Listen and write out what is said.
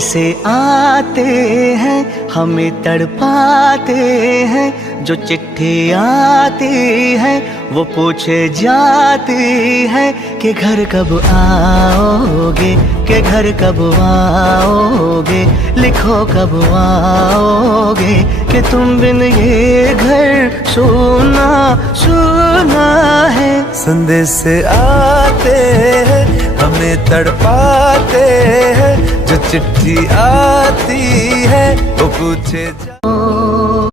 से आते हैं हमें तड़पाते हैं, जो चिट्ठी आती है वो पूछे जाती है कि घर कब आओगे, कि घर कब आओगे, लिखो कब आओगे, कि तुम बिन ये घर सोना सोना है। संदेश से आते हैं हमें तड़पाते हैं, जो चिट्ठी आती है वो पूछे